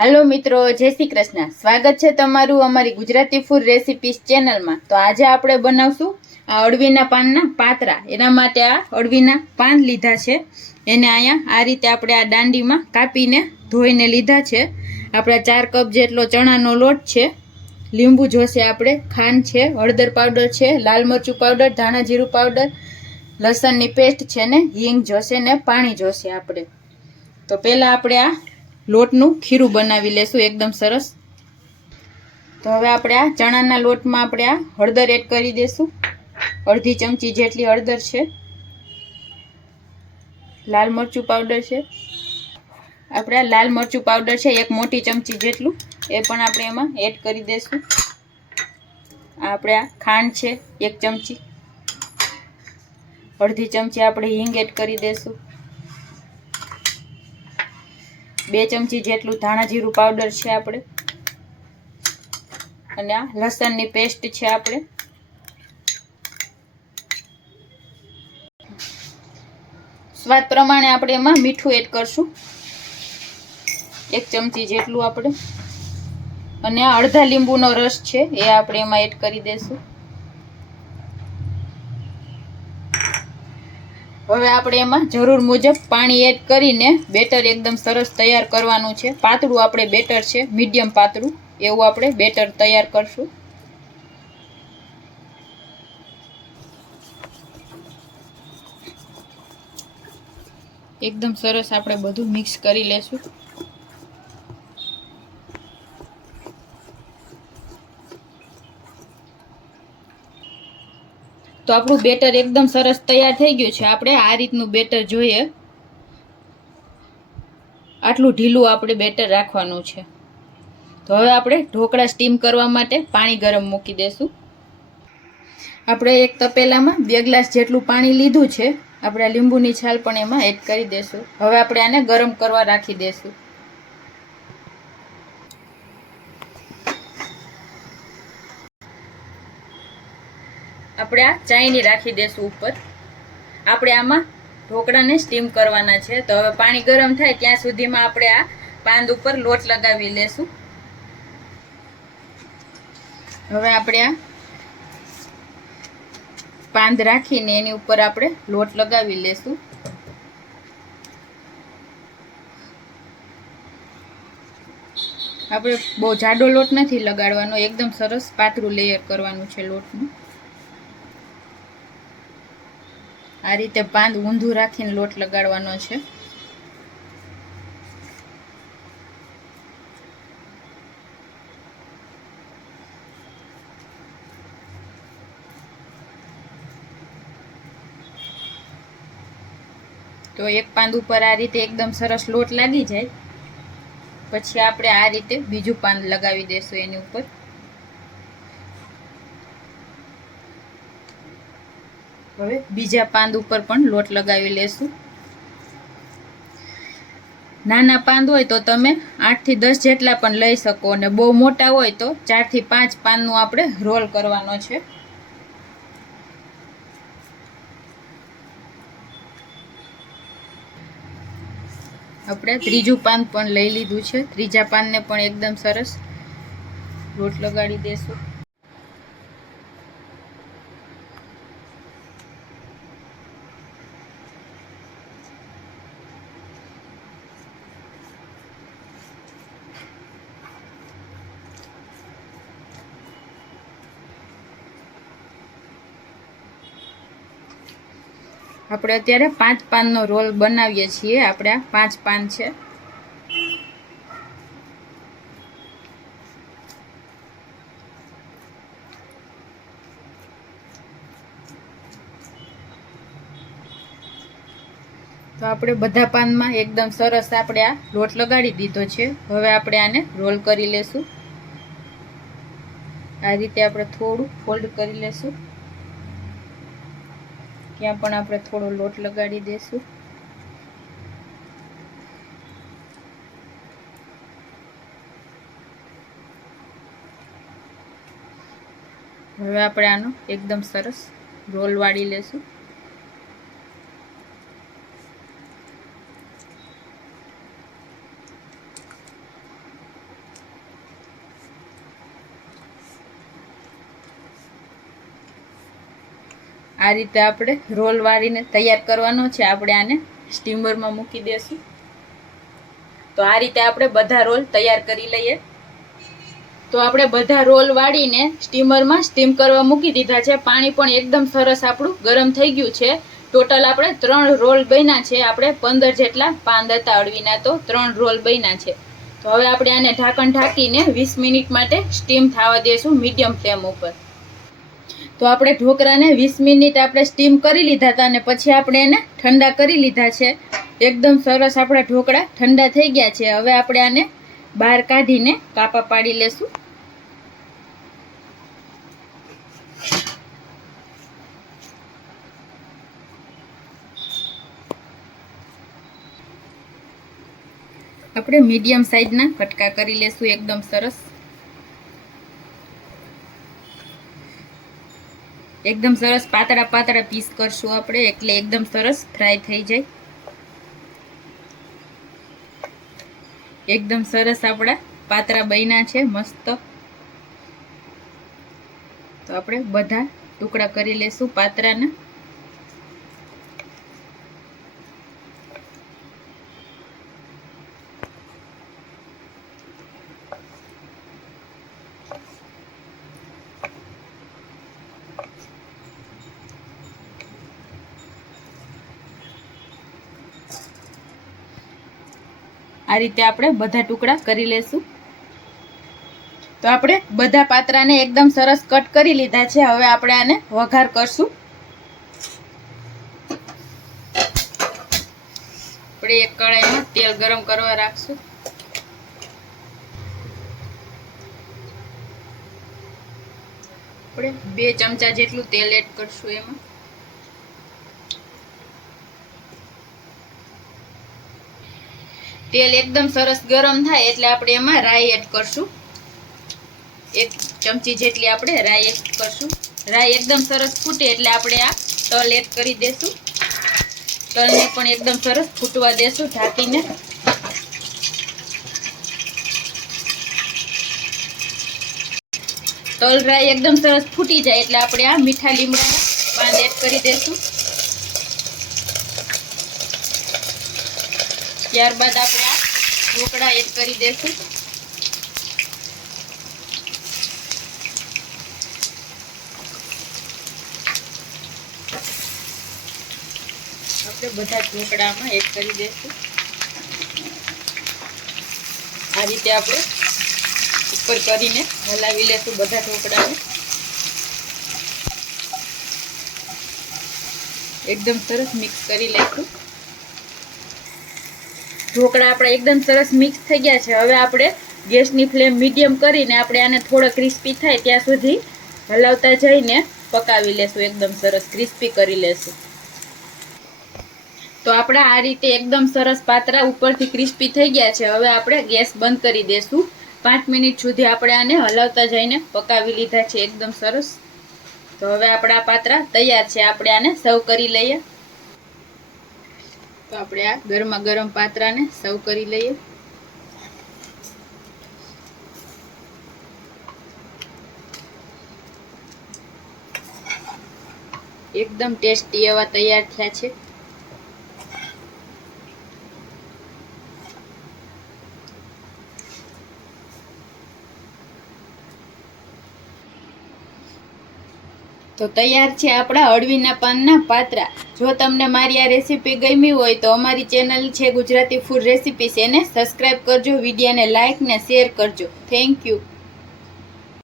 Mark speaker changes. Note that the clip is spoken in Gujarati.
Speaker 1: હાલો મિત્રો, જય શ્રી કૃષ્ણ. સ્વાગત છે તમારું અમારી ગુજરાતી ફૂડ રેસિપીસ ચેનલમાં તો આજે આપણે બનાવશું આ અળવીના પાનના પાતરા. એના માટે આ અળવીના પાન લીધા છે. એને અહીંયા આ રીતે આપણે આ દાંડીમાં કાપીને ધોઈને લીધા છે. આપણા ચાર કપ જેટલો ચણાનો લોટ છે. લીંબુ જોશે આપણે, ખાંડ છે, હળદર પાવડર છે, લાલ મરચું પાવડર, ધાણા જીરું પાવડર, લસણની પેસ્ટ છે ને, હિંગ જોશે ને, પાણી જોશે આપણે. તો પહેલાં આપણે આ લોટનું ખીરું બનાવી લેશું, એકદમ સરસ. તો હવે આપણે આ ચણાના લોટમાં આપણે આ હળદર એડ કરી દેશું. અડધી ચમચી જેટલી હળદર છે. લાલ મરચું પાવડર છે. આપણે આ લાલ મરચું પાવડર છે, એક મોટી ચમચી જેટલું. એ પણ આપણે એમાં એડ કરી દઈશું આપણે આ ખાંડ છે, એક ચમચી. અડધી ચમચી આપણે હિંગ એડ કરી દઈશું બે ચમચી જેટલું ધાણા જીરું પાવડર છે આપણે. અને આ લસણની પેસ્ટ છે આપણે. સ્વાદ પ્રમાણે આપણે એમાં મીઠું એડ કરશું. એક ચમચી જેટલું આપણે. અને આ અડધા લીંબુનો રસ છે, એ આપણે એમાં એડ કરી દઈશું હવે આપણે એમાં જરૂર મુજબ પાણી એડ કરીને બેટર એકદમ સરસ તૈયાર કરવાનું છે. પાતળું આપણે બેટર છે, મીડિયમ પાતળું. એવું આપણે બેટર તૈયાર કરશું. એકદમ સરસ આપણે બધું મિક્સ કરી લેશું. તો આપણું બેટર એકદમ સરસ તૈયાર થઈ ગયું છે. આપણે આ રીતનું બેટર જોઈએ. આટલું ઢીલું આપણે બેટર રાખવાનું છે. તો હવે આપણે ઢોકળા સ્ટીમ કરવા માટે પાણી ગરમ મૂકી દેશું. આપણે એક તપેલામાં બે ગ્લાસ જેટલું પાણી લીધું છે. આપણે લીંબુની છાલ પણ એમાં એડ કરી દેશું. હવે આપણે આને ગરમ કરવા રાખી દેશું. આપણે આ ચાયની રાખી દેશું ઉપર. આપણે આમાં ઢોકળાને સ્ટીમ કરવાના છે. તો હવે પાણી ગરમ થાય ત્યાં સુધીમાં આપણે આ પાંદ ઉપર લોટ લગાવી લેશું. હવે આપણે આ પાંદ રાખીને એની ઉપર આપણે લોટ લગાવી લેશું. આપણે બહુ જાડો લોટ નથી લગાડવાનો, એકદમ સરસ પાતળું લેયર કરવાનું છે લોટનું. આ રીતે પાંદ ઊંધું રાખીને લોટ લગાડવાનો છે. તો એક પાંદ ઉપર આ રીતે એકદમ સરસ લોટ લાગી જાય. પછી આપણે આ રીતે બીજું પાંદ લગાવી દેશું એની ઉપર. હવે બીજા પાંદ ઉપર પણ લોટ લગાવી લેશું. નાના પાંદ હોય તો તમે આઠથી દસ જેટલા પણ લઈ શકો અને બહુ મોટા હોય તો ચારથી પાંચ પાનનું આપણે રોલ કરવાનો છે. આપણે ત્રીજું પાન પણ લઈ લીધું છે. ત્રીજા પાનને પણ એકદમ સરસ. લોટ લગાડી દેશું. આપણે અત્યારે પાંચ પાનનો રોલ બનાવીએ છીએ. આપણે પાંચ પાન છે. તો આપણે બધા પાનમાં એકદમ સરસ આપણે આ લોટ લગાડી દીધો છે. હવે આપણે આને રોલ કરી લેશું. આ રીતે આપણે થોડું ફોલ્ડ કરી લેશું. ત્યાં પણ આપણે થોડો લોટ લગાડી દઈશું હવે આપણે આનો એકદમ સરસ રોલ વાળી લેશું. આ રીતે આપણે રોલ વાળીને તૈયાર કરવાનો છે. આપણે આને સ્ટીમરમાં મૂકી દેશું. તો આ રીતે આપણે બધા રોલ તૈયાર કરી લઈએ. તો આપણે બધા રોલ વાળીને સ્ટીમરમાં સ્ટીમ કરવા મૂકી દીધા છે. પાણી પણ એકદમ સરસ આપણું ગરમ થઈ ગયું છે. ટોટલ આપણે ત્રણ રોલ બન્યા છે. આપણે પંદર જેટલા પાન હતા અળવીના તો ત્રણ રોલ બન્યા છે. તો હવે આપણે આને ઢાંકણ ઢાંકીને વીસ મિનિટ માટે સ્ટીમ થવા દઈશું મીડિયમ ફ્લેમ ઉપર. તો આપણે ઢોકળાને વીસ મિનિટ આપણે સ્ટીમ કરી લીધા હતા અને પછી આપણે એને ઠંડા કરી લીધા છે. એકદમ સરસ આપણા ઢોકળા ઠંડા થઈ ગયા છે. હવે આપણે આને બહાર કાઢીને કાપા પાડી લેશું. આપણે મીડિયમ સાઈઝના કટકા કરી લેશું. એકદમ સરસ. એકદમ સરસ પાતળા પાતળા પીસ કરશું આપણે, એટલે એકદમ સરસ ફ્રાય થઈ જાય. એકદમ સરસ આપણા પાતળા બન્યા છે, મસ્ત. તો આપણે બધા ટુકડા કરી લેશું પાતરાના આ રીતે આપણે બધા ટુકડા કરી લેશું. તો આપણે બધા પાત્રાને એકદમ સરસ કટ કરી લીધા છે. હવે આપણે આને વઘાર કરશું. આપણે એક કડાઈમાં તેલ ગરમ કરવા રાખશું. આપણે બે ચમચા જેટલું તેલ એડ કરશું એમાં. તેલ એકદમ સરસ ગરમ થાય એટલે આપણે એમાં રાઈ એડ કરશું. એક ચમચી જેટલી આપણે રાઈ એડ કરશું. રાઈ એકદમ સરસ ફૂટે એટલે આપણે આ તલ એડ કરી દેશું. તલને પણ એકદમ સરસ ફૂટવા દેશું ઢાંકીને. તલ રાઈ એકદમ સરસ ફૂટી જાય એટલે આપણે આ મીઠા લીમડા પાન એડ કરી દેશું. ત્યારબાદ આપણે આ ઢોકળા એડ કરી આપણે બધા ઢોકળામાં એડ કરી દઈશું આ રીતે આપણે ઉપર કરીને હલાવી લેશું બધા ઢોકળાને. એકદમ સરસ મિક્સ કરી લઈશું ઢોકળા આપણા એકદમ સરસ મિક્સ થઈ ગયા છે. હવે આપણે ગેસની ફ્લેમ મીડિયમ કરીને આપણે આને થોડો ક્રિસ્પી થાય ત્યાં સુધી હલાવતા જઈને પકાવી લેશું. એકદમ સરસ ક્રિસ્પી કરી લેશું. તો આપણા આ રીતે એકદમ સરસ પાતરા ઉપરથી ક્રિસ્પી થઈ ગયા છે. હવે આપણે ગેસ બંધ કરી દેશું. પાંચ મિનિટ સુધી આપણે આને હલાવતા જઈને પકાવી લીધા છે. એકદમ સરસ. તો હવે આપણા પાત્રા તૈયાર છે. આપણે આને સર્વ કરી લઈએ. તો આપણે આ ગરમા ગરમ પાત્રાને સર્વ કરી લઈએ. એકદમ ટેસ્ટી એવા તૈયાર થયા છે. તો તૈયાર છે આપણા અળવીના પાનના પાત્રા. જો તમને મારી આ રેસીપી ગમી હોય તો અમારી ચેનલ છે ગુજરાતી ફૂડ રેસીપીસ એને સબસ્ક્રાઈબ કરજો, વિડીયોને લાઇક ને શેર કરજો. Thank you